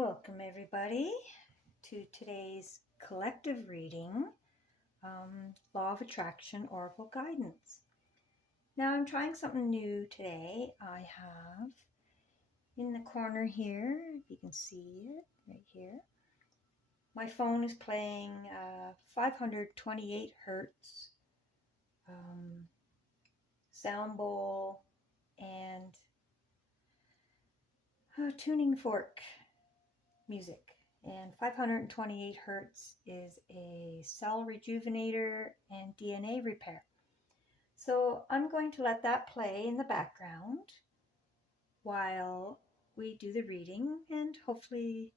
Welcome everybody to today's collective reading, Law of Attraction Oracle Guidance. Now I'm trying something new today. I have in the corner here, if you can see it right here, my phone is playing 528 hertz sound bowl and tuning fork music, and 528 hertz is a cell rejuvenator and DNA repair. So I'm going to let that play in the background while we do the reading, and hopefully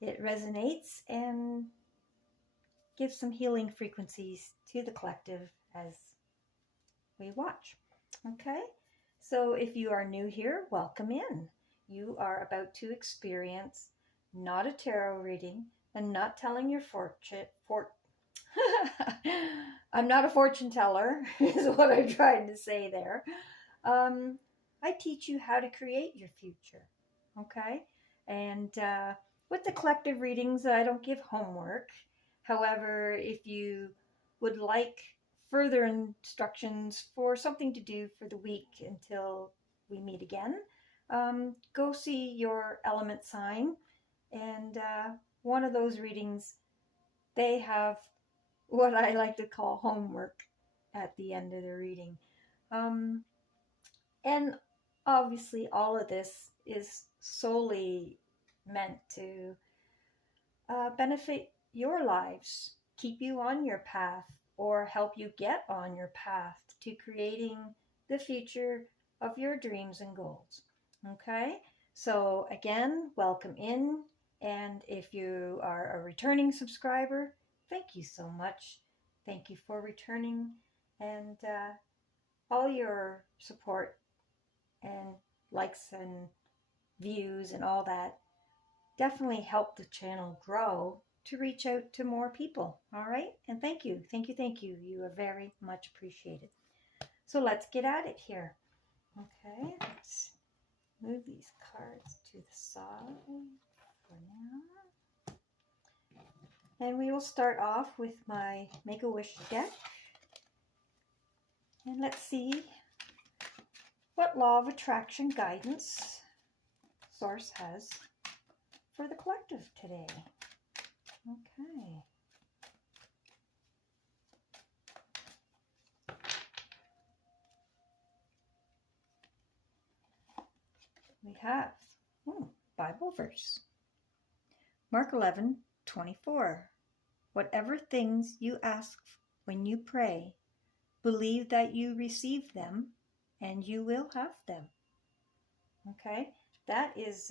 it resonates and gives some healing frequencies to the collective as we watch. Okay, so if you are new here, welcome in. You are about to experience not a tarot reading and not telling your fortune. I'm not a fortune teller, is what I'm trying to say there. I teach you how to create your future, okay? And with the collective readings, I don't give homework. However, if you would like further instructions for something to do for the week until we meet again, go see your element sign, and one of those readings, they have what I like to call homework at the end of the reading. And obviously all of this is solely meant to benefit your lives, keep you on your path, or help you get on your path to creating the future of your dreams and goals. Okay, so again, welcome in. And if you are a returning subscriber, thank you so much. Thank you for returning, and all your support and likes and views and all that definitely help the channel grow to reach out to more people. All right, and thank you. You are very much appreciated. So let's get at it here. Okay, let's move these cards to the side for now. And we will start off with my Make-A-Wish deck. And let's see what Law of Attraction guidance Source has for the collective today. Okay. We have Bible verse. Mark 11:24. Whatever things you ask when you pray, believe that you receive them and you will have them. Okay, that is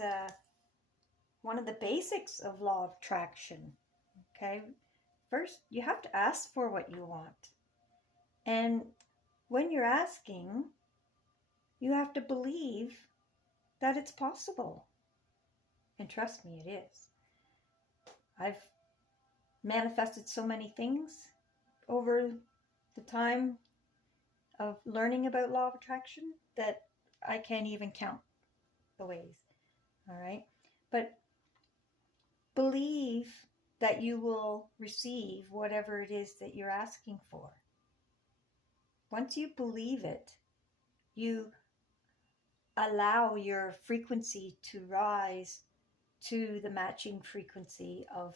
one of the basics of Law of Attraction. Okay, first you have to ask for what you want. And when you're asking, you have to believe that it's possible. And trust me, it is. I've manifested so many things over the time of learning about Law of Attraction that I can't even count the ways. All right? But believe that you will receive whatever it is that you're asking for. Once you believe it, you allow your frequency to rise to the matching frequency of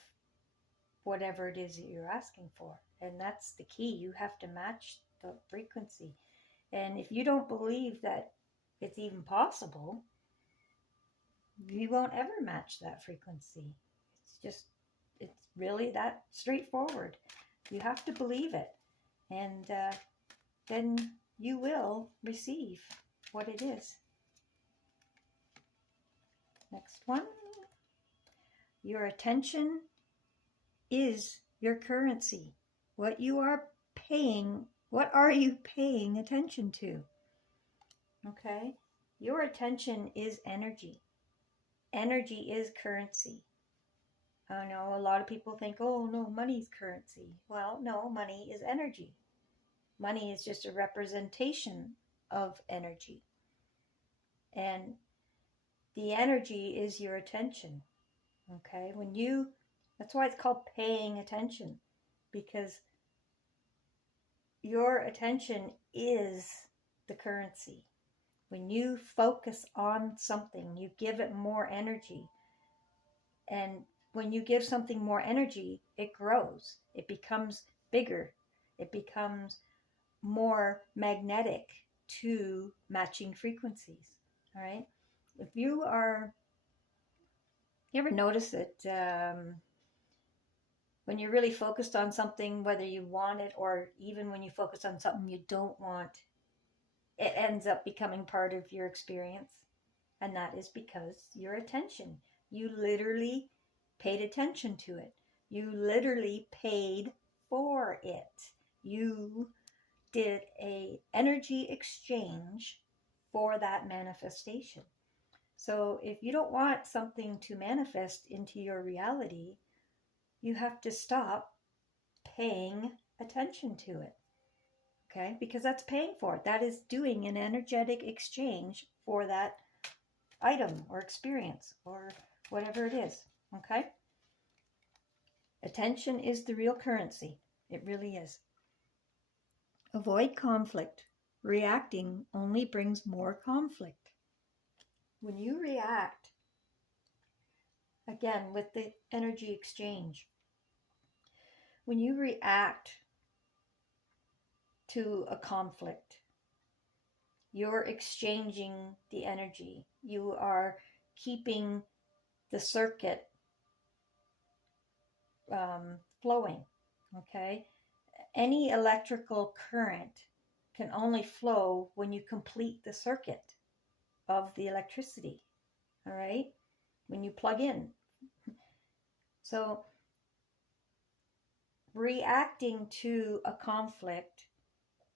whatever it is that you're asking for. And that's the key. You have to match the frequency. And if you don't believe that it's even possible, you won't ever match that frequency. It's really that straightforward. You have to believe it. And then you will receive what it is. Next one. Your attention is your currency. What are you paying attention to? Okay? Your attention is energy. Energy is currency. I know a lot of people think, oh no, money's currency. Well, no, money is energy. Money is just a representation of energy. And the energy is your attention. Okay, that's why it's called paying attention, because your attention is the currency. When you focus on something, you give it more energy. And when you give something more energy, it grows, it becomes bigger, it becomes more magnetic to matching frequencies. All right. If you ever notice it, when you're really focused on something, whether you want it or even when you focus on something you don't want, it ends up becoming part of your experience. And that is because your attention, you literally paid attention to it. You literally paid for it. You did a energy exchange for that manifestation. So if you don't want something to manifest into your reality, you have to stop paying attention to it. Okay? Because that's paying for it. That is doing an energetic exchange for that item or experience or whatever it is. Okay? Attention is the real currency. It really is. Avoid conflict. Reacting only brings more conflict. When you react, again, with the energy exchange, when you react to a conflict, you're exchanging the energy. You are keeping the circuit flowing. Okay? Any electrical current can only flow when you complete the circuit of the electricity. All right? When you plug in. So reacting to a conflict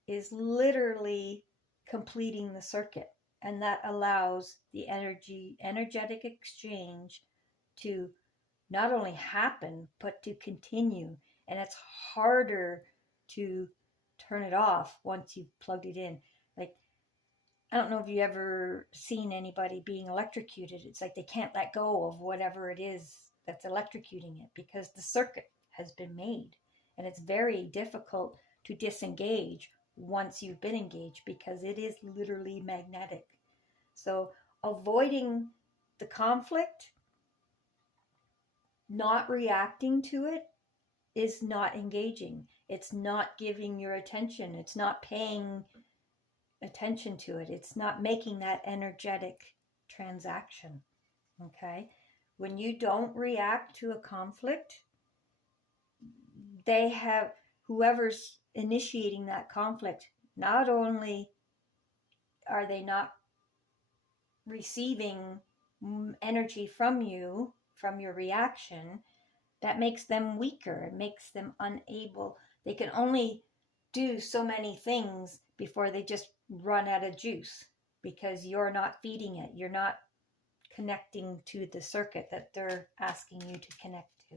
is literally completing the circuit, and that allows the energetic exchange to not only happen but to continue. And it's harder to turn it off once you've plugged it in. Like, I don't know if you ever seen anybody being electrocuted. It's like they can't let go of whatever it is that's electrocuting it because the circuit has been made. And it's very difficult to disengage once you've been engaged because it is literally magnetic. So avoiding the conflict, not reacting to it, is not engaging. It's not giving your attention. It's not paying attention to it. It's not making that energetic transaction. Okay? When you don't react to a conflict, they have, whoever's initiating that conflict, not only are they not receiving energy from you, from your reaction, that makes them weaker. It makes them unable. They can only do so many things before they just run out of juice because you're not feeding it. You're not connecting to the circuit that they're asking you to connect to.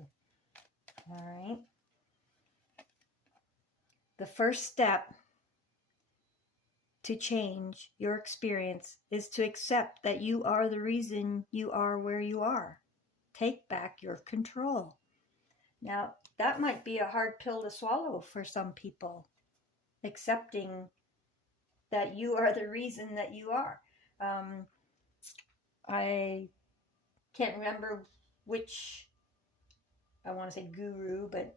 All right. The first step to change your experience is to accept that you are the reason you are where you are. Take back your control. Now, that might be a hard pill to swallow for some people, accepting that you are the reason that you are. I can't remember which, I want to say guru, but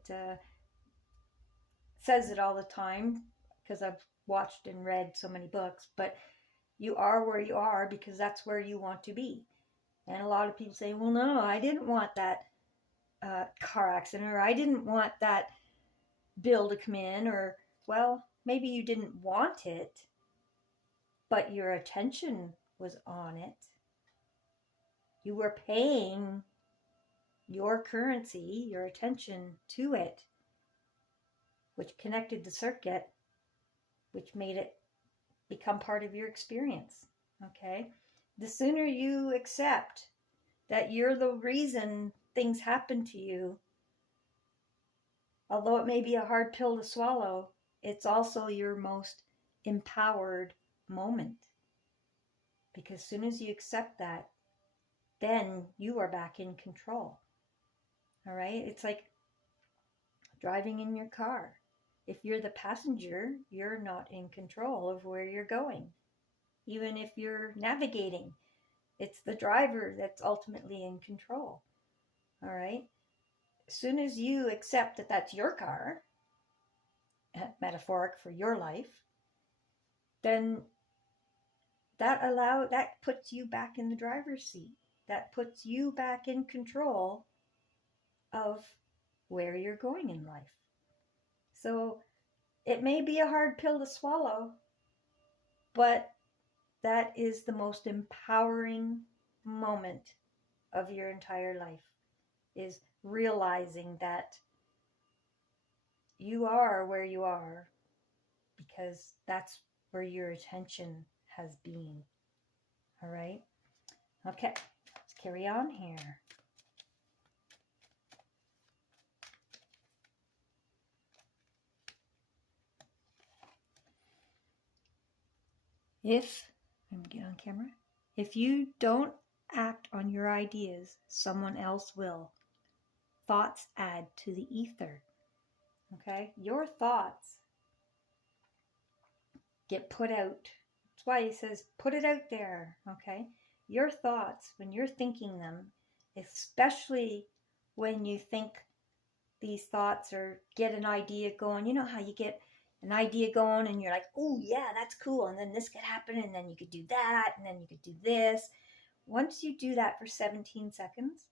says it all the time because I've watched and read so many books, but you are where you are because that's where you want to be. And a lot of people say, well, no, I didn't want that car accident, or I didn't want that bill to come in, or, well, maybe you didn't want it, but your attention was on it. You were paying your currency, your attention to it, which connected the circuit, which made it become part of your experience. Okay? The sooner you accept that you're the reason things happen to you, although it may be a hard pill to swallow, it's also your most empowered moment. Because as soon as you accept that, then you are back in control. All right? It's like driving in your car. If you're the passenger, you're not in control of where you're going. Even if you're navigating, it's the driver that's ultimately in control. All right? As soon as you accept that that's your car, metaphoric for your life, then that puts you back in the driver's seat. That puts you back in control of where you're going in life. So it may be a hard pill to swallow, but that is the most empowering moment of your entire life, is realizing that you are where you are because that's where your attention has been. All right? Okay, let's carry on here. Let me get on camera. If you don't act on your ideas, someone else will. Thoughts add to the ether. Okay? Your thoughts get put out. That's why he says, put it out there. Okay? Your thoughts, when you're thinking them, especially when you think these thoughts or get an idea going, you know how you get an idea going and you're like, oh yeah, that's cool, and then this could happen, and then you could do that, and then you could do this. Once you do that for 17 seconds,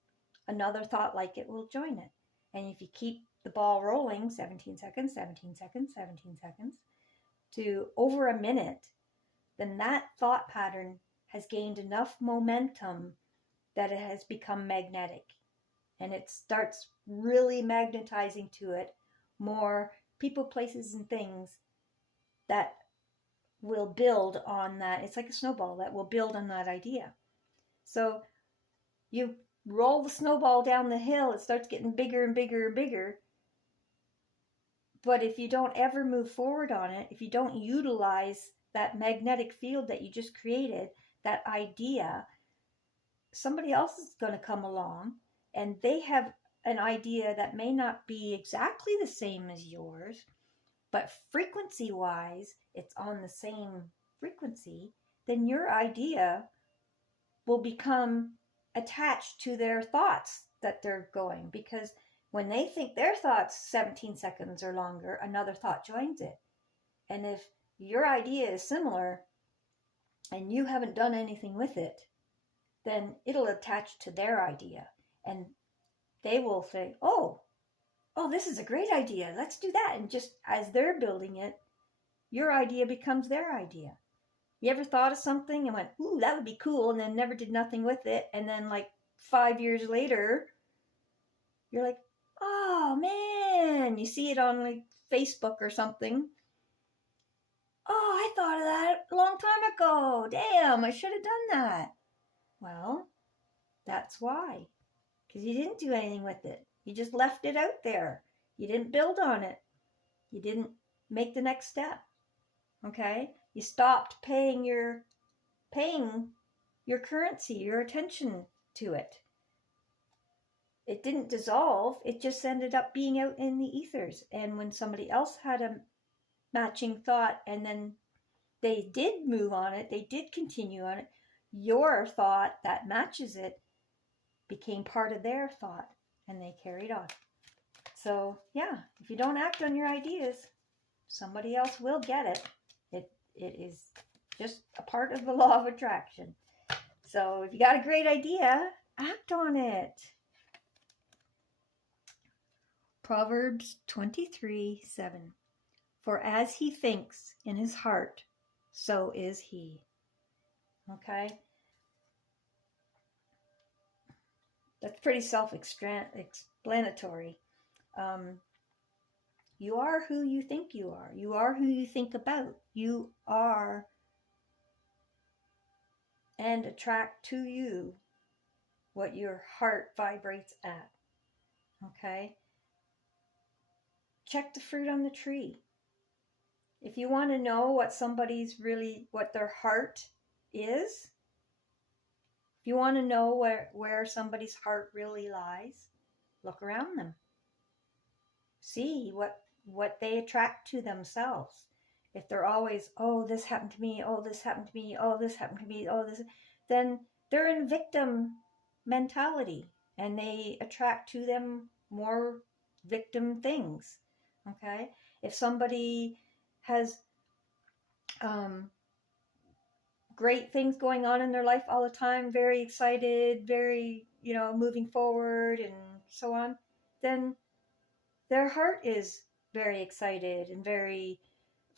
another thought like it will join it. And if you keep the ball rolling 17 seconds, 17 seconds, 17 seconds to over a minute, then that thought pattern has gained enough momentum that it has become magnetic. And it starts really magnetizing to it more people, places, and things that will build on that. It's like a snowball that will build on that idea. So you roll the snowball down the hill, it starts getting bigger and bigger and bigger. But if you don't ever move forward on it, if you don't utilize that magnetic field that you just created, that idea, somebody else is going to come along and they have an idea that may not be exactly the same as yours, but frequency wise, it's on the same frequency, then your idea will become attached to their thoughts that they're going, because when they think their thoughts 17 seconds or longer, another thought joins it. And if your idea is similar and you haven't done anything with it, then it'll attach to their idea and they will say, oh, this is a great idea, let's do that. And just as they're building it, your idea becomes their idea. You ever thought of something and went, ooh, that would be cool, and then never did nothing with it, and then like 5 years later, you're like, oh man, you see it on like Facebook or something. Oh, I thought of that a long time ago. Damn, I should have done that. Well, that's why. Because you didn't do anything with it. You just left it out there. You didn't build on it. You didn't make the next step. Okay? You stopped paying your currency, your attention to it. It didn't dissolve. It just ended up being out in the ethers. And when somebody else had a matching thought and then they did move on it, they did continue on it, your thought that matches it became part of their thought and they carried on. So yeah, if you don't act on your ideas, somebody else will get it. It is just a part of the law of attraction. So if you got a great idea, act on it. Proverbs 23:7. For as he thinks in his heart, so is he. Okay? That's pretty self-explanatory. You are who you think you are. You are who you think about. You are and attract to you what your heart vibrates at. Okay? Check the fruit on the tree. If you want to know what somebody's really, what their heart is, If you want to know where somebody's heart really lies, look around them. See what they attract to themselves. If they're always, oh, this happened to me, oh, this happened to me, oh, this happened to me, oh, this, then they're in victim mentality and they attract to them more victim things. Okay? If somebody has great things going on in their life all the time, very excited, very, moving forward and so on, then their heart is very excited and very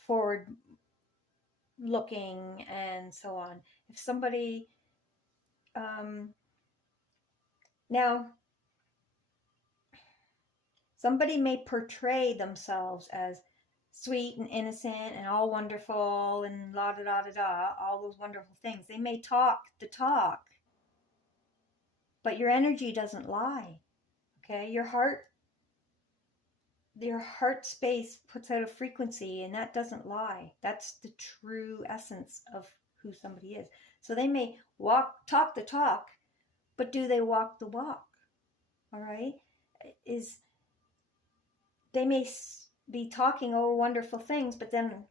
forward looking and so on. If somebody, now, somebody may portray themselves as sweet and innocent and all wonderful and la da da da da, all those wonderful things. They may talk the talk, but your energy doesn't lie. Okay, your heart space puts out a frequency, and that doesn't lie. That's the true essence of who somebody is. So they may talk the talk, but do they walk the walk? All right, they may be talking wonderful things, but then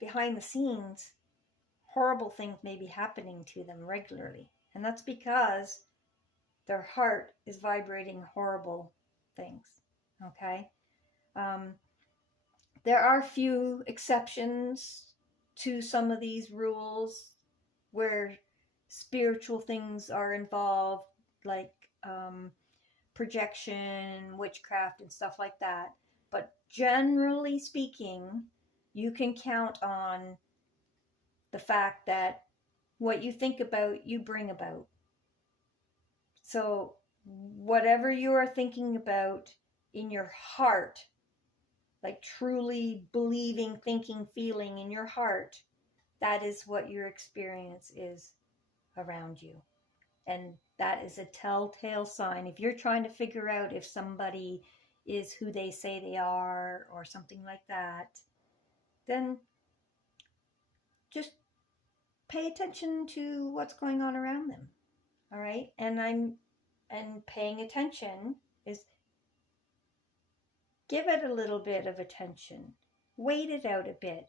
behind the scenes, horrible things may be happening to them regularly, and that's because their heart is vibrating horrible things. Okay. There are few exceptions to some of these rules where spiritual things are involved, like projection, witchcraft, and stuff like that. But generally speaking, you can count on the fact that what you think about, you bring about. So whatever you are thinking about in your heart, like truly believing, thinking, feeling in your heart, that is what your experience is around you. And that is a telltale sign. If you're trying to figure out if somebody is who they say they are or something like that, then just pay attention to what's going on around them. All right? And paying attention is give it a little bit of attention. Wait it out a bit.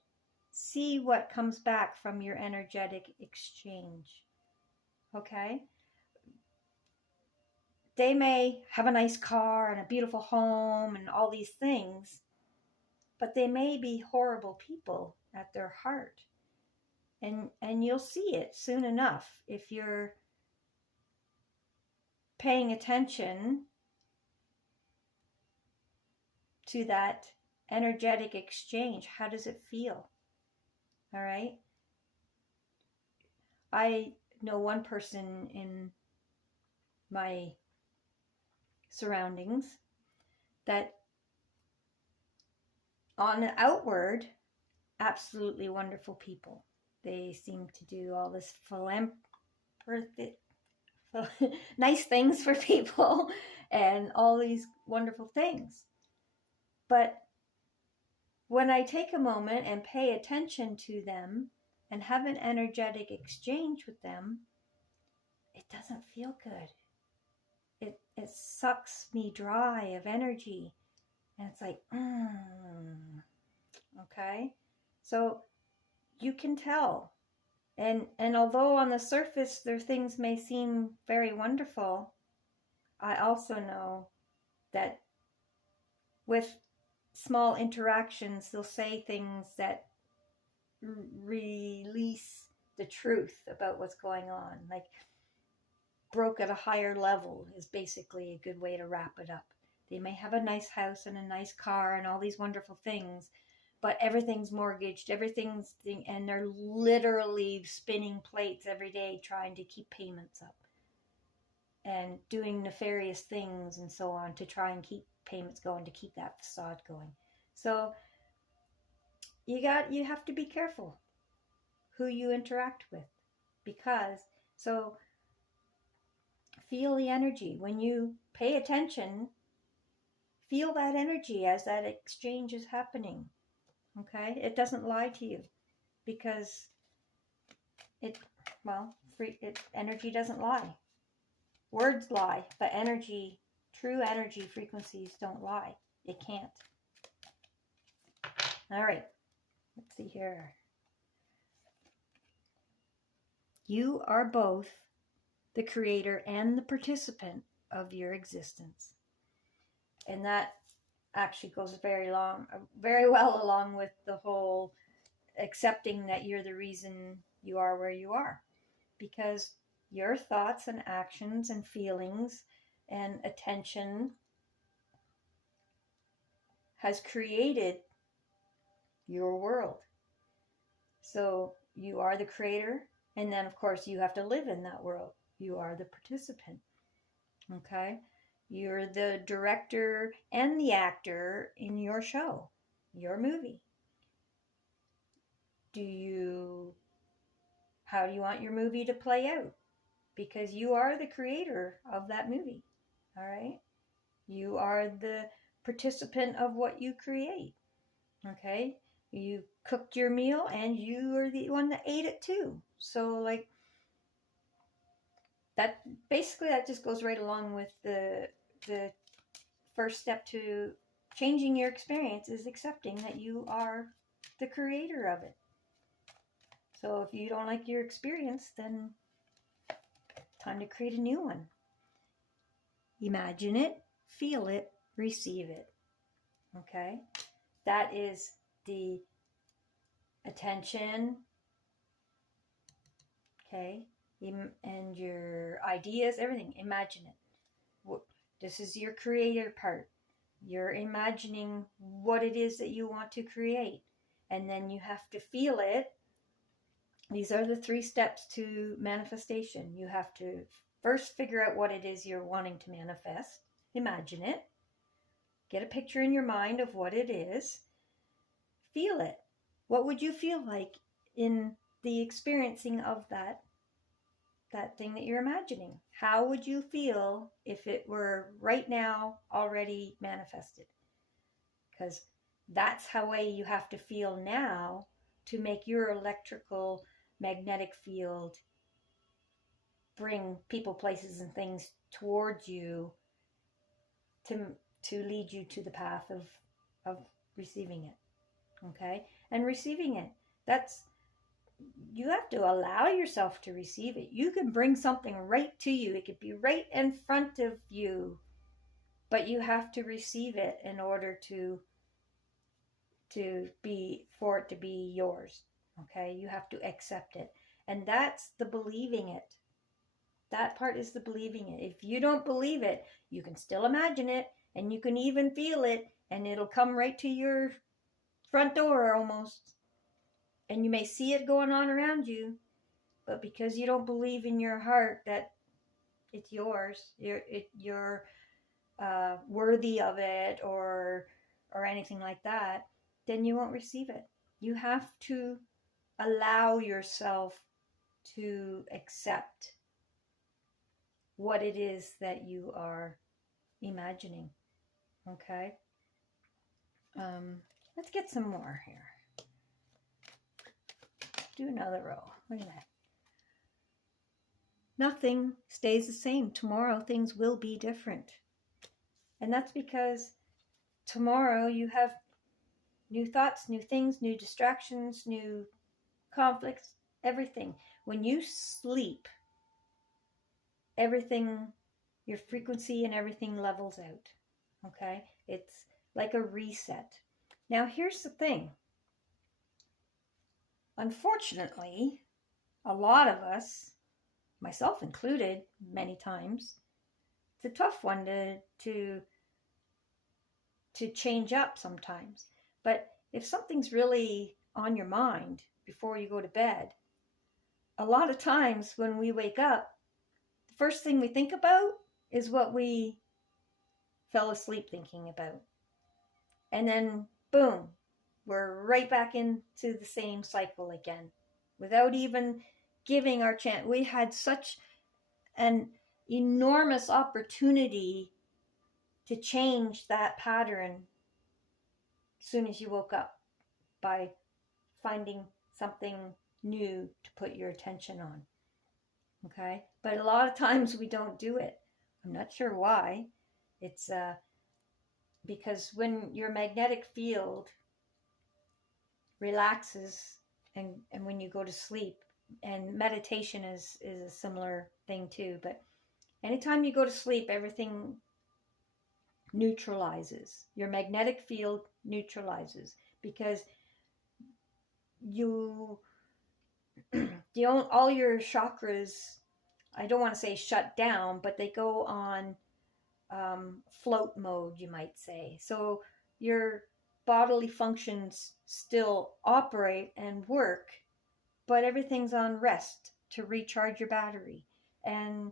See what comes back from your energetic exchange. Okay? They may have a nice car and a beautiful home and all these things, but they may be horrible people at their heart. And you'll see it soon enough if you're paying attention to that energetic exchange. How does it feel? All right? I know one person in my surroundings that on the outward, absolutely wonderful people. They seem to do all this philanthropy, nice things for people and all these wonderful things. But when I take a moment and pay attention to them and have an energetic exchange with them, it doesn't feel good. It sucks me dry of energy. And it's like, okay? So you can tell. And although on the surface their things may seem very wonderful, I also know that with small interactions, they'll say things that release the truth about what's going on. Like, broke at a higher level is basically a good way to wrap it up. They may have a nice house and a nice car and all these wonderful things, but everything's mortgaged, and they're literally spinning plates every day trying to keep payments up and doing nefarious things and so on to try and keep payments going, to keep that facade going. So you have to be careful who you interact with, because feel the energy. When you pay attention, feel that energy as that exchange is happening. Okay? It doesn't lie to you, because Energy doesn't lie. Words lie, but energy, true energy frequencies don't lie. It can't. All right, let's see here. You are both the creator and the participant of your existence. And that actually goes very well along with the whole accepting that you're the reason you are where you are. Because your thoughts and actions and feelings and attention has created your world. So you are the creator, and then of course you have to live in that world. You are the participant. Okay? You're the director and the actor in your show, your movie. How do you want your movie to play out? Because you are the creator of that movie. All right? You are the participant of what you create. Okay? You cooked your meal and you are the one that ate it too. So like that just goes right along with the first step to changing your experience is accepting that you are the creator of it. So if you don't like your experience, then time to create a new one. Imagine it, feel it, receive it. Okay? That is the attention, okay, and your ideas, everything. Imagine it. This is your creator part. You're imagining what it is that you want to create. And then you have to feel it. These are the 3 steps to manifestation. You have to first figure out what it is you're wanting to manifest. Imagine it. Get a picture in your mind of what it is. Feel it. What would you feel like in the experiencing of that thing that you're imagining? How would you feel if it were right now already manifested? Because that's how way you have to feel now to make your electrical magnetic field bring people, places, and things towards you to lead you to the path of receiving it. Okay? And receiving it, you have to allow yourself to receive it. You can bring something right to you. It could be right in front of you, but you have to receive it in order for it to be yours. Okay? You have to accept it. And that's the believing it. That part is the believing it. If you don't believe it, you can still imagine it, and you can even feel it, and it'll come right to your front door almost. And you may see it going on around you, but because you don't believe in your heart that it's yours, you're worthy of it or anything like that, then you won't receive it. You have to allow yourself to accept what it is that you are imagining. Okay? Let's get some more here. Do another row. Look at that. Nothing stays the same. Tomorrow things will be different. And that's because tomorrow you have new thoughts, new things, new distractions, new conflicts, everything. When you sleep, everything, your frequency and everything levels out. Okay? It's like a reset. Now here's the thing. Unfortunately, a lot of us, myself included, many times, it's a tough one to change up sometimes. But if something's really on your mind before you go to bed, a lot of times when we wake up, the first thing we think about is what we fell asleep thinking about. And then, boom, we're right back into the same cycle again without even giving our chance. We had such an enormous opportunity to change that pattern as soon as you woke up by finding something new to put your attention on. Okay? But a lot of times we don't do it. I'm not sure why. It's because when your magnetic field relaxes and when you go to sleep, and meditation is a similar thing too, but anytime you go to sleep, everything neutralizes. Your magnetic field neutralizes because you all your chakras, I don't want to say shut down, but they go on float mode, you might say. So your bodily functions still operate and work, but everything's on rest to recharge your battery. And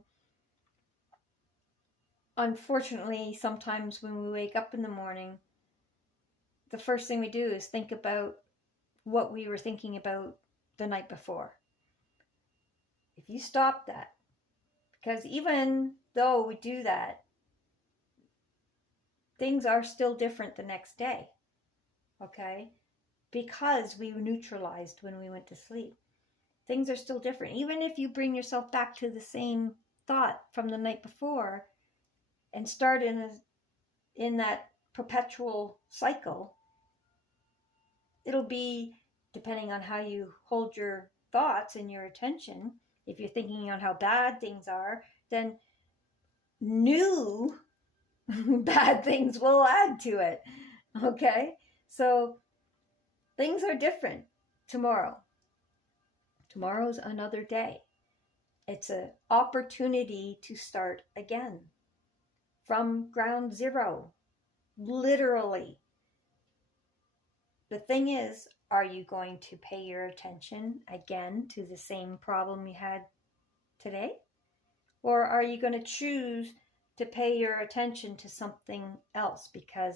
unfortunately, sometimes when we wake up in the morning, the first thing we do is think about what we were thinking about the night before. If you stop that, because even though we do that, things are still different the next day, okay? Because we neutralized when we went to sleep. Things are still different. Even if you bring yourself back to the same thought from the night before and start in that perpetual cycle, it'll be, depending on how you hold your thoughts and your attention, if you're thinking on how bad things are, then new bad things will add to it. Okay? So things are different tomorrow. Tomorrow's another day. It's an opportunity to start again from ground zero, literally. The thing is, are you going to pay your attention again to the same problem you had today? Or are you going to choose to pay your attention to something else? Because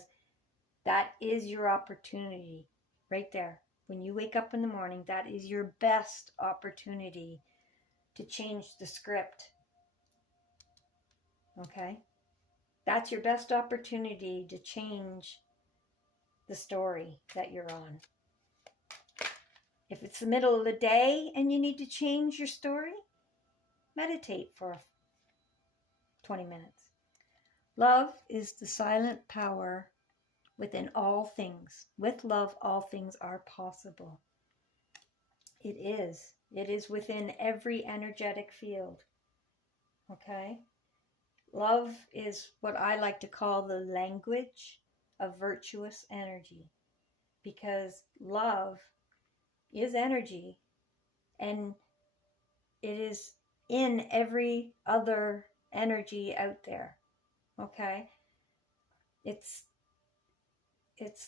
that is your opportunity right there. When you wake up in the morning, that is your best opportunity to change the script. Okay? That's your best opportunity to change the story that you're on. If it's the middle of the day and you need to change your story, meditate for 20 minutes. Love is the silent power within all things. With love, all things are possible. It is. It is within every energetic field. Okay? Love is what I like to call the language of virtuous energy, because love is energy and it is in every other energy out there. Okay? It's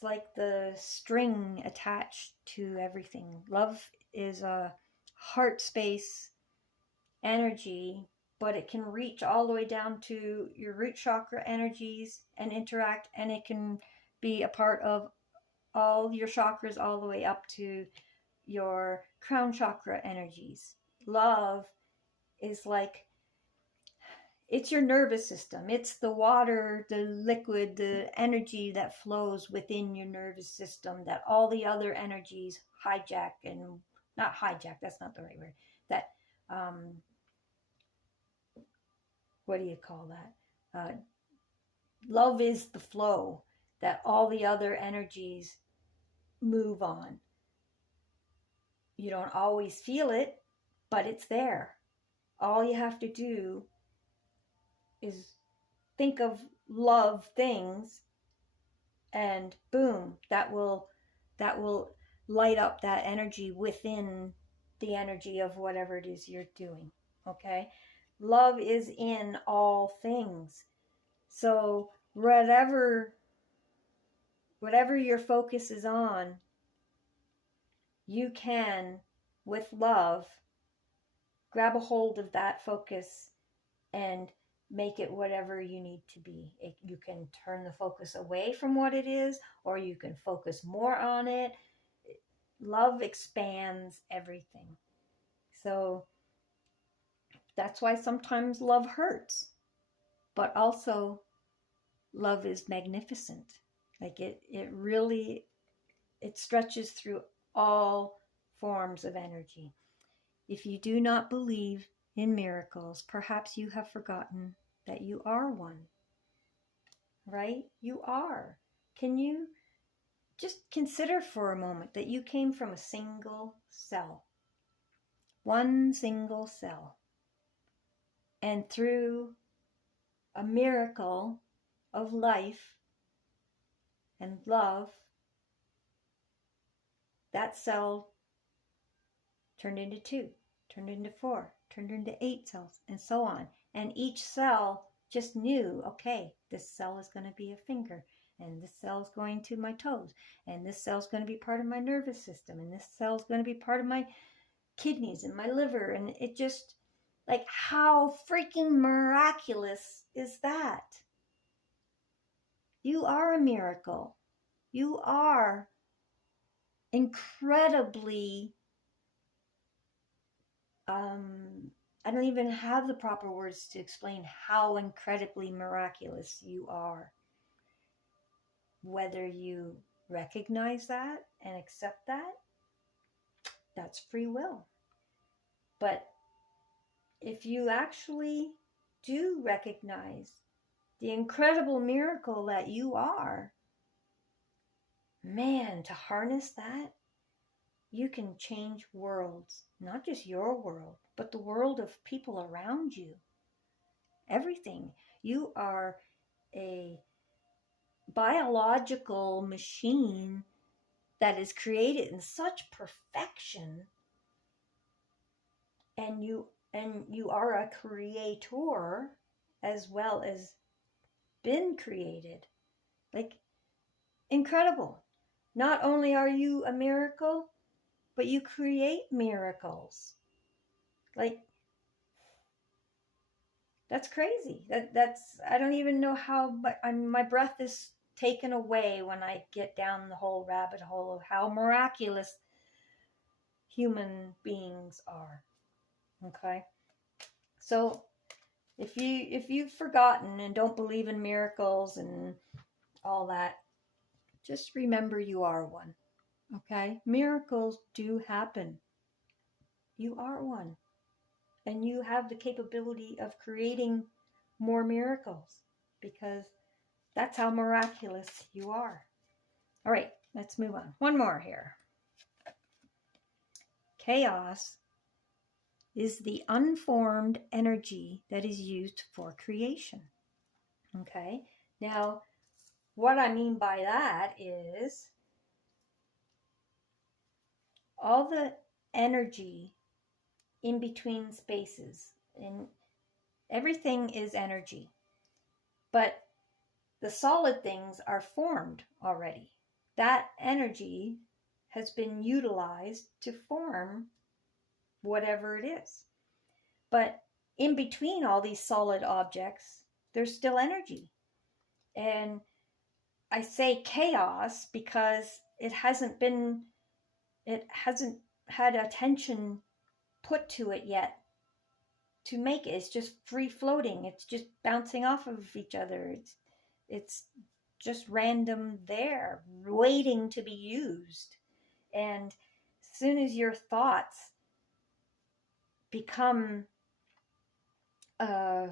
like the string attached to everything. Love is a heart space energy, but it can reach all the way down to your root chakra energies and interact, and it can be a part of all your chakras all the way up to your crown chakra energies. Love is like, it's your nervous system. It's the water, the liquid, the energy that flows within your nervous system that all the other energies hijack, and not hijack, that's not the right word. That, what do you call that? Love is the flow that all the other energies move on. You don't always feel it, but it's there. All you have to do is think of love things, and boom, that will light up that energy within the energy of whatever it is you're doing. Okay? Love is in all things. So whatever your focus is on, you can, with love, grab a hold of that focus and make it whatever you need to be. You can turn the focus away from what it is, or you can focus more on it. Love expands everything. So that's why sometimes love hurts, but also love is magnificent. Like it really, it stretches through all forms of energy. If you do not believe in miracles, perhaps you have forgotten that you are one, right? You are. Can you just consider for a moment that you came from a single cell, one single cell, and through a miracle of life and love, that cell turned into 2, turned into 4, turned into 8 cells, and so on. And each cell just knew, okay, this cell is going to be a finger, and this cell is going to my toes, and this cell is going to be part of my nervous system, and this cell is going to be part of my kidneys and my liver. And it just, like, how freaking miraculous is that? You are a miracle. You are incredibly, I don't even have the proper words to explain how incredibly miraculous you are. Whether you recognize that and accept that, that's free will. But if you actually do recognize the incredible miracle that you are, man, to harness that, you can change worlds, not just your world, but the world of people around you. Everything. You are a biological machine that is created in such perfection, and you are a creator as well as been created. Like, incredible. Not only are you a miracle, but you create miracles. Like, that's crazy. That's I don't even know how, but my breath is taken away when I get down the whole rabbit hole of how miraculous human beings are. Okay? So if you've forgotten and don't believe in miracles and all that, just remember you are one. Okay? Miracles do happen. You are one. And you have the capability of creating more miracles, because that's how miraculous you are. All right, let's move on. One more here. Chaos is the unformed energy that is used for creation. Okay? Now, what I mean by that is all the energy in between spaces, and everything is energy. But the solid things are formed already. That energy has been utilized to form whatever it is. But in between all these solid objects, there's still energy. And I say chaos because it hasn't had attention put to it yet to make it. It's just free floating. It's just bouncing off of each other. It's just random there, waiting to be used. And as soon as your thoughts become, as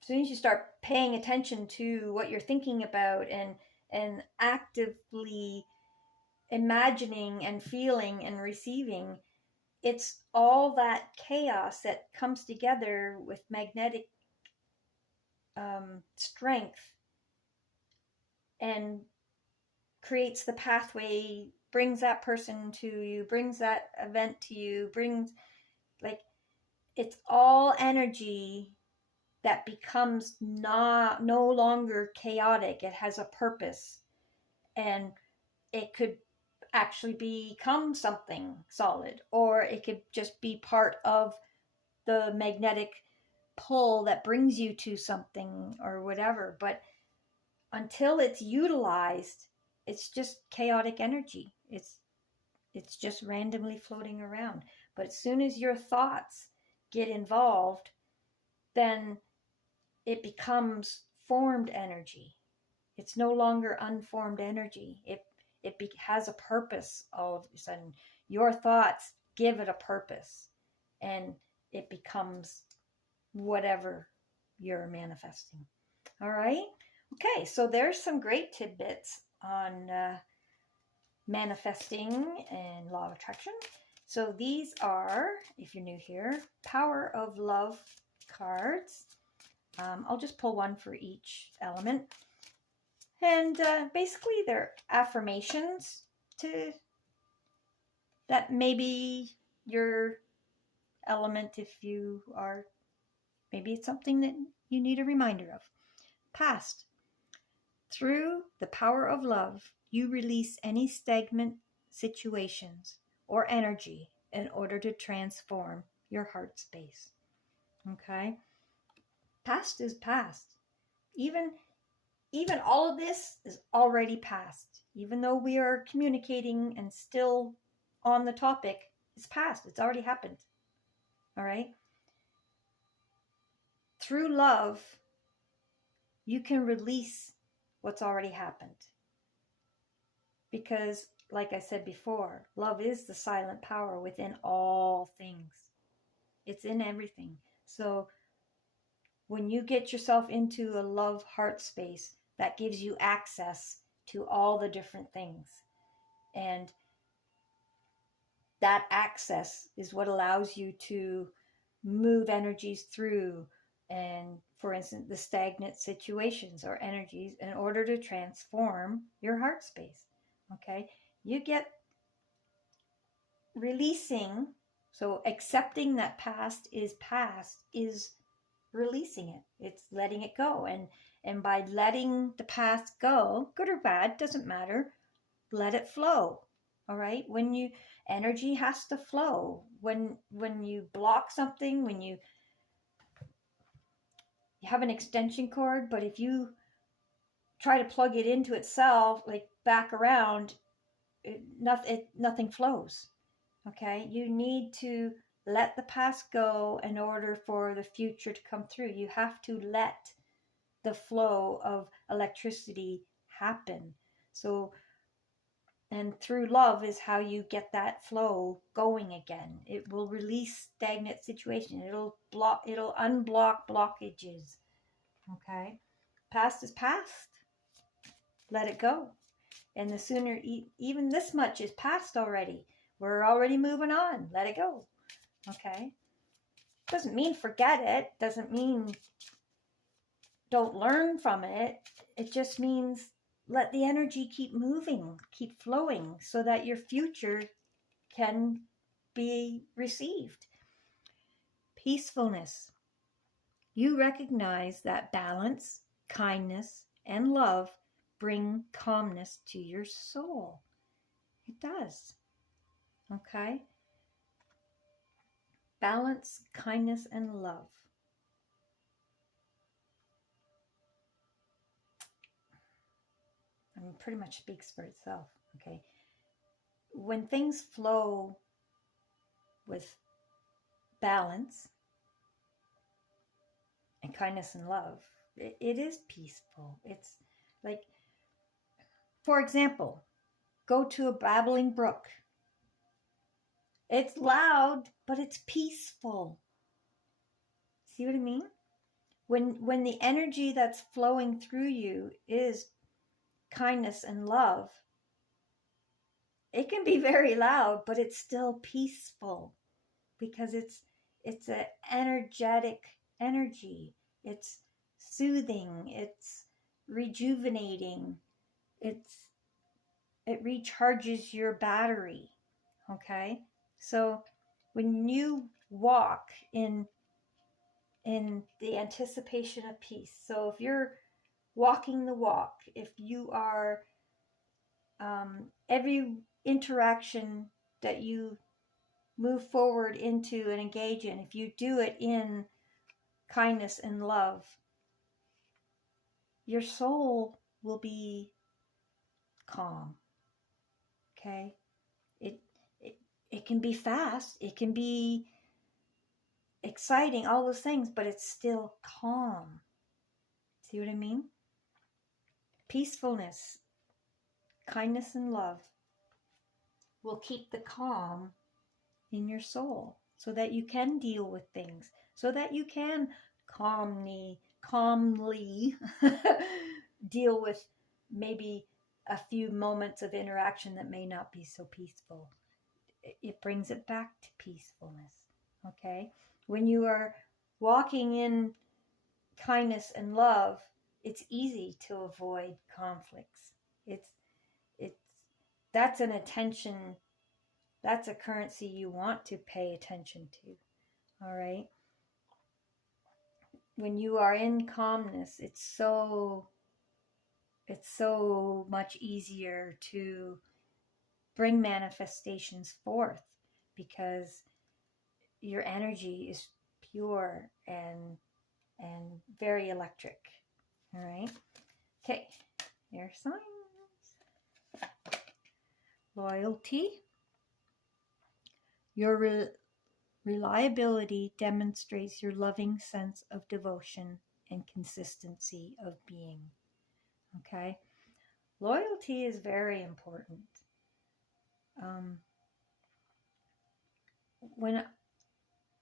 soon as you start paying attention to what you're thinking about and actively imagining and feeling and receiving, it's all that chaos that comes together with magnetic strength and creates the pathway, brings that person to you, brings that event to you, it's all energy that becomes no longer chaotic. It has a purpose, and it could actually become something solid, or it could just be part of the magnetic pull that brings you to something or whatever. But until it's utilized, it's just chaotic energy. It's just randomly floating around. But as soon as your thoughts get involved, then it becomes formed energy. It's no longer unformed energy. It has a purpose all of a sudden. Your thoughts give it a purpose. And it becomes whatever you're manifesting. All right. Okay. So there's some great tidbits on manifesting and law of attraction. So these are, if you're new here, Power of Love cards. I'll just pull one for each element. And basically they're affirmations to that maybe your element, if you are, maybe it's something that you need a reminder of. Past. Through the power of love, you release any stagnant situations or energy in order to transform your heart space. Okay? Past is past. Even all of this is already past. Even though we are communicating and still on the topic, it's past. It's already happened. All right? Through love, you can release what's already happened. Because, like I said before, love is the silent power within all things. It's in everything. So when you get yourself into a love heart space, that gives you access to all the different things. And that access is what allows you to move energies through, and for instance, the stagnant situations or energies in order to transform your heart space. Okay, you get releasing. So accepting that past is releasing it. It's letting it go. And by letting the past go, good or bad, doesn't matter, let it flow. All right? When you energy has to flow. When you block something, when you have an extension cord, but if you try to plug it into itself, like back around, nothing flows. Okay? You need to let the past go in order for the future to come through. You have to let the flow of electricity happen. So, and through love is how you get that flow going again. It will release stagnant situation. It'll unblock blockages. Okay? Past is past. Let it go. And the sooner, even this much is past already. We're already moving on. Let it go. Okay? Doesn't mean forget it. Doesn't mean don't learn from it. It just means let the energy keep moving, keep flowing, so that your future can be received. Peacefulness. You recognize that balance, kindness, and love bring calmness to your soul. It does. Okay? Balance, kindness, and love. I mean, pretty much speaks for itself. Okay? When things flow with balance and kindness and love, it is peaceful. It's like, for example, go to a babbling brook. It's loud, but it's peaceful. See what I mean? When the energy that's flowing through you is kindness and love, it can be very loud, but it's still peaceful because it's an energetic energy. It's soothing. It's rejuvenating. It recharges your battery. Okay? So when you walk in the anticipation of peace. So if you're walking the walk, if you are every interaction that you move forward into and engage in, if you do it in kindness and love, your soul will be calm. Okay? It can be fast, it can be exciting, all those things, but it's still calm. See what I mean? Peacefulness, kindness, and love will keep the calm in your soul. so that you can deal with things, so that you can calmly deal with maybe a few moments of interaction that may not be so peaceful. It brings it back to peacefulness. Okay? When you are walking in kindness and love, it's easy to avoid conflicts. It's that's an attention, that's a currency you want to pay attention to. All right? When you are in calmness, it's so much easier to bring manifestations forth, because your energy is pure and very electric. All right. Okay. Air signs. Loyalty. Your reliability demonstrates your loving sense of devotion and consistency of being. Okay. Loyalty is very important.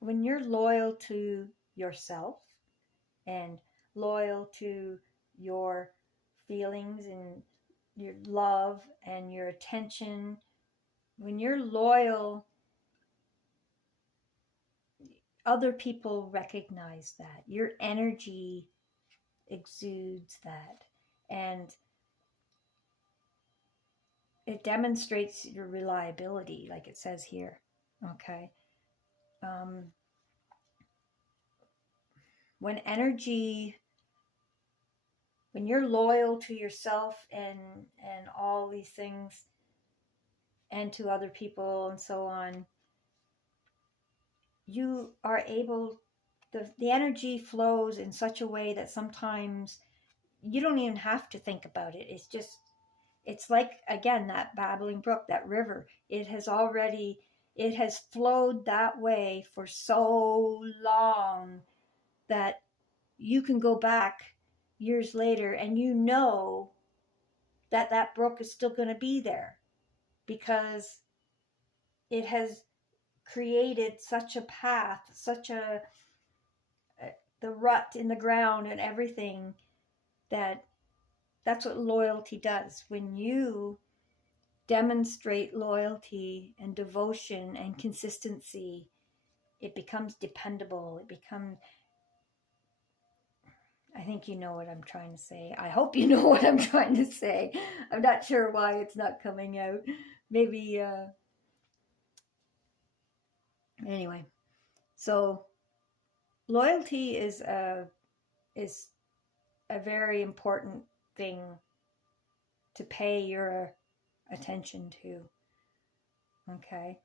When you're loyal to yourself and loyal to your feelings and your love and your attention, when you're loyal, other people recognize that. Your energy exudes that. And it demonstrates your reliability, like it says here. Okay. When you're loyal to yourself and all these things, and to other people and so on, you are able, the energy flows in such a way that sometimes you don't even have to think about it. It's like, again, that babbling brook, that river. It has flowed that way for so long that you can go back years later and you know that that brook is still going to be there, because it has created such a path, the rut in the ground and everything, that's what loyalty does. When you demonstrate loyalty and devotion and consistency, it becomes dependable. I think you know what I'm trying to say. I hope you know what I'm trying to say. I'm not sure why it's not coming out. Maybe, anyway. So loyalty is a very important thing to pay your attention to. Okay.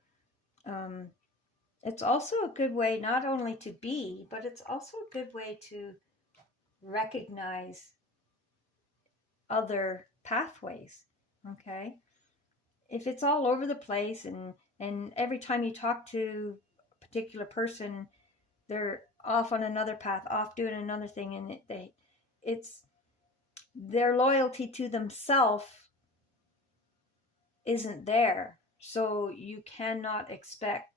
It's also a good way not only to be, but it's also a good way to recognize other pathways. Okay. If it's all over the place and every time you talk to a particular person, they're off on another path, off doing another thing, and it's their loyalty to themselves isn't there. So you cannot expect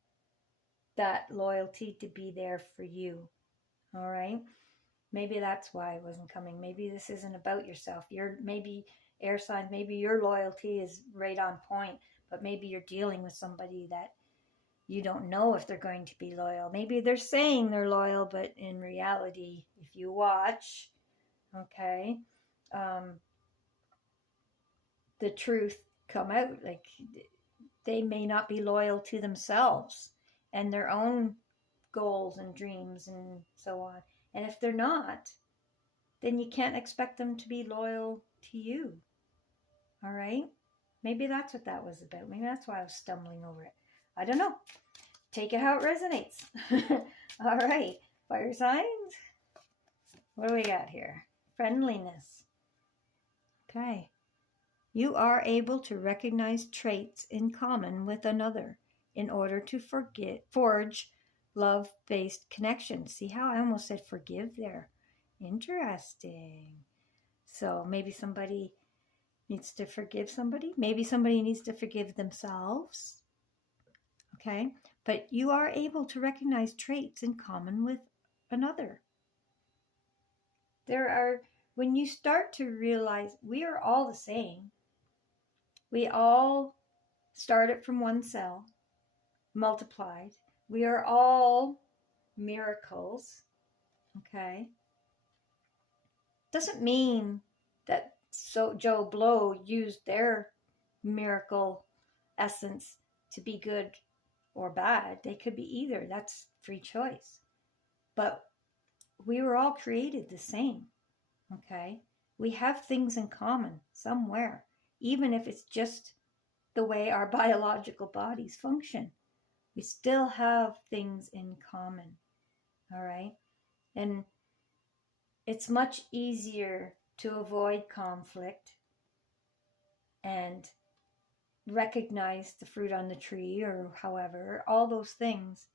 that loyalty to be there for you. All right. Maybe that's why it wasn't coming. Maybe this isn't about yourself. Maybe air signs, maybe your loyalty is right on point, but maybe you're dealing with somebody that you don't know if they're going to be loyal. Maybe they're saying they're loyal, but in reality, if you watch, okay, the truth come out. Like, they may not be loyal to themselves and their own goals and dreams and so on. And if they're not, then you can't expect them to be loyal to you. All right? Maybe that's what that was about. Maybe that's why I was stumbling over it. I don't know. Take it how it resonates. All right. Fire signs. What do we got here? Friendliness. Okay. You are able to recognize traits in common with another in order to forge love-based connections. See how I almost said forgive there? Interesting. So maybe somebody needs to forgive somebody. Maybe somebody needs to forgive themselves. Okay. but you are able to recognize traits in common with another. When you start to realize we are all the same, we all started from one cell, multiplied. We are all miracles, okay? Doesn't mean that Joe Blow used their miracle essence to be good or bad. They could be either. That's free choice. But we were all created the same, okay? We have things in common somewhere, even if it's just the way our biological bodies function. We still have things in common, all right? And it's much easier to avoid conflict and recognize the fruit on the tree, or however, all those things,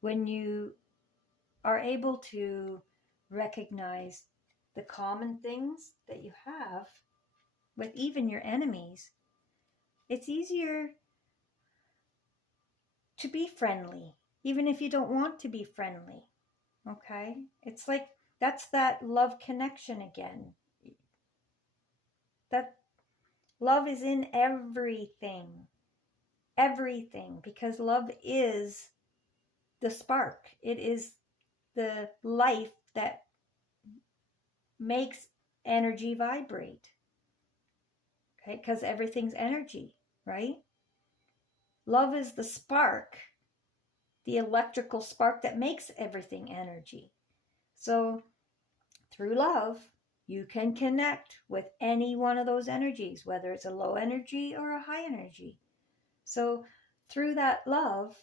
when you are able to recognize the common things that you have with even your enemies. It's easier to be friendly, even if you don't want to be friendly, okay? It's like, that's that love connection again. That love is in everything, because love is the spark. It is the life that makes energy vibrate, okay? Because everything's energy, right? Love is the spark, the electrical spark that makes everything energy. So through love, you can connect with any one of those energies, whether it's a low energy or a high energy. So through that love,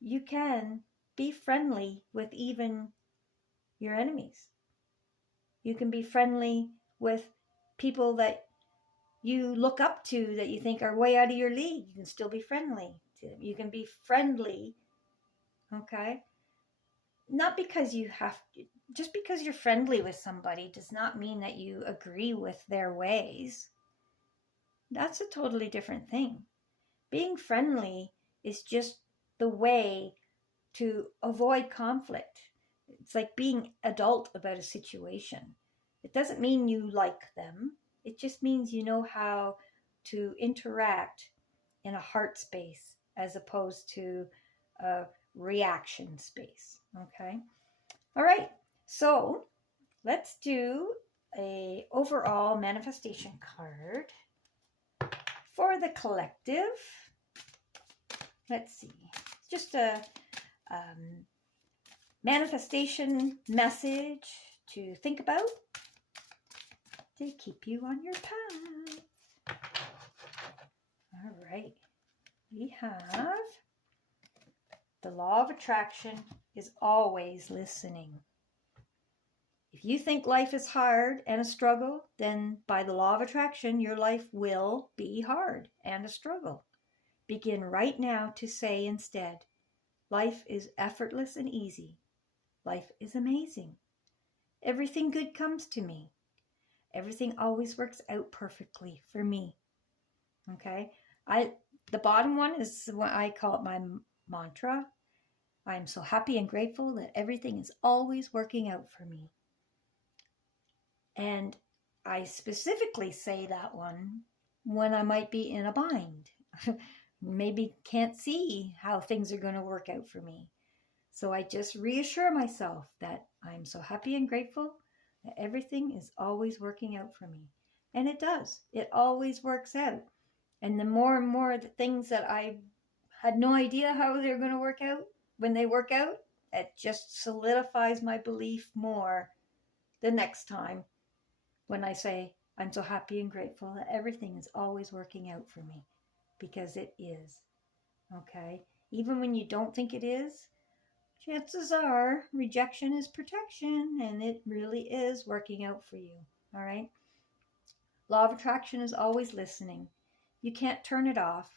you can be friendly with even your enemies. You can be friendly with people that you look up to, that you think are way out of your league. You can still be friendly to them. You can be friendly, okay? Not because you have to, just because you're friendly with somebody does not mean that you agree with their ways. That's a totally different thing. Being friendly is just the way to avoid conflict. It's like being adult about a situation. It doesn't mean you like them. It just means you know how to interact in a heart space as opposed to a reaction space, okay? All right, so let's do a overall manifestation card for the collective. Let's see, just a manifestation message to think about to keep you on your path. All right, we have the law of attraction is always listening. If you think life is hard and a struggle, then by the law of attraction, your life will be hard and a struggle. Begin right now to say instead, life is effortless and easy. Life is amazing. Everything good comes to me. Everything always works out perfectly for me. Okay? The bottom one is what I call it my mantra. I'm so happy and grateful that everything is always working out for me. And I specifically say that one when I might be in a bind. Maybe can't see how things are going to work out for me. So I just reassure myself that I'm so happy and grateful that everything is always working out for me. And it does. It always works out. And the more and more the things that I had no idea how they're going to work out, when they work out, it just solidifies my belief more the next time when I say, I'm so happy and grateful that everything is always working out for me, because it is. Okay? Even when you don't think it is, chances are rejection is protection, and it really is working out for you. All right? Law of attraction is always listening. You can't turn it off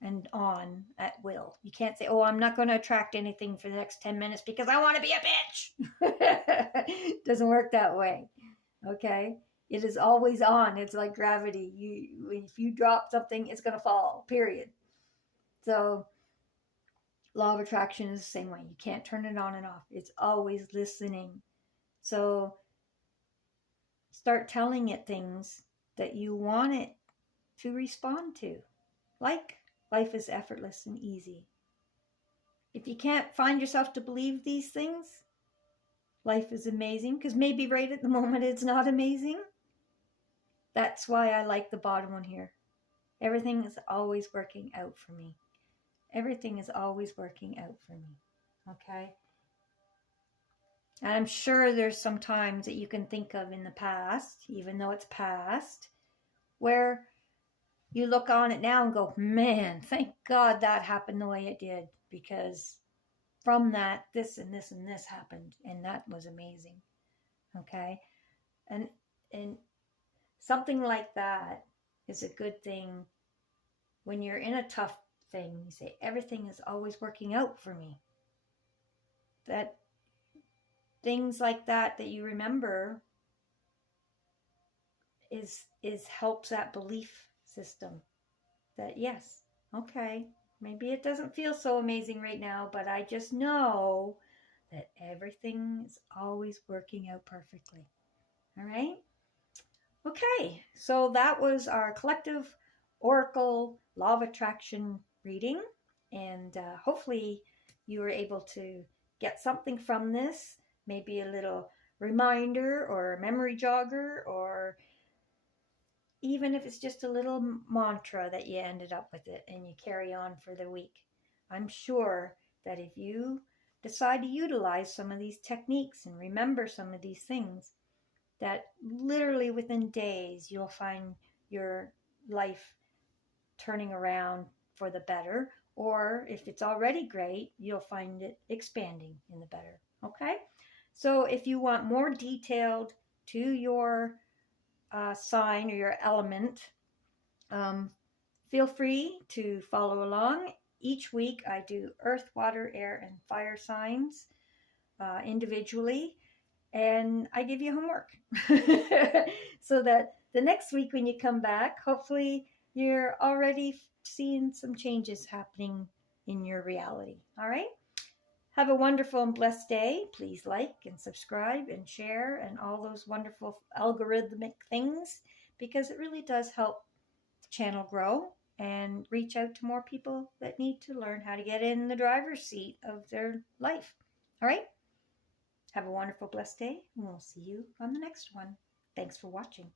and on at will. You can't say, oh, I'm not going to attract anything for the next 10 minutes because I want to be a bitch. Doesn't work that way. Okay? It is always on. It's like gravity. If you drop something, it's going to fall, period. So law of attraction is the same way. You can't turn it on and off. It's always listening. So start telling it things that you want it to respond to. Like, life is effortless and easy. If you can't find yourself to believe these things, life is amazing, because maybe right at the moment it's not amazing. That's why I like the bottom one here. Everything is always working out for me. Everything is always working out for me. Okay? And I'm sure there's some times that you can think of in the past, even though it's past, where you look on it now and go, man, thank God that happened the way it did, because from that, this and this and this happened, and that was amazing. Okay? And something like that is a good thing. When you're in a tough thing, you say, everything is always working out for me. That things like that you remember is helps that belief system that, yes, okay, maybe it doesn't feel so amazing right now, but I just know that everything is always working out perfectly. All right? Okay, so that was our collective oracle law of attraction reading, and hopefully you were able to get something from this, maybe a little reminder or a memory jogger, or even if it's just a little mantra that you ended up with it and you carry on for the week. I'm sure that if you decide to utilize some of these techniques and remember some of these things, that literally within days you'll find your life turning around for the better, or if it's already great, you'll find it expanding in the better. Okay? So if you want more detailed to your sign or your element, feel free to follow along. Each week I do earth, water, air, and fire signs individually, and I give you homework so that the next week when you come back, hopefully you're already seeing some changes happening in your reality. All right? Have a wonderful and blessed day. Please like and subscribe and share and all those wonderful algorithmic things, because it really does help the channel grow and reach out to more people that need to learn how to get in the driver's seat of their life. All right? Have a wonderful, blessed day, and we'll see you on the next one. Thanks for watching.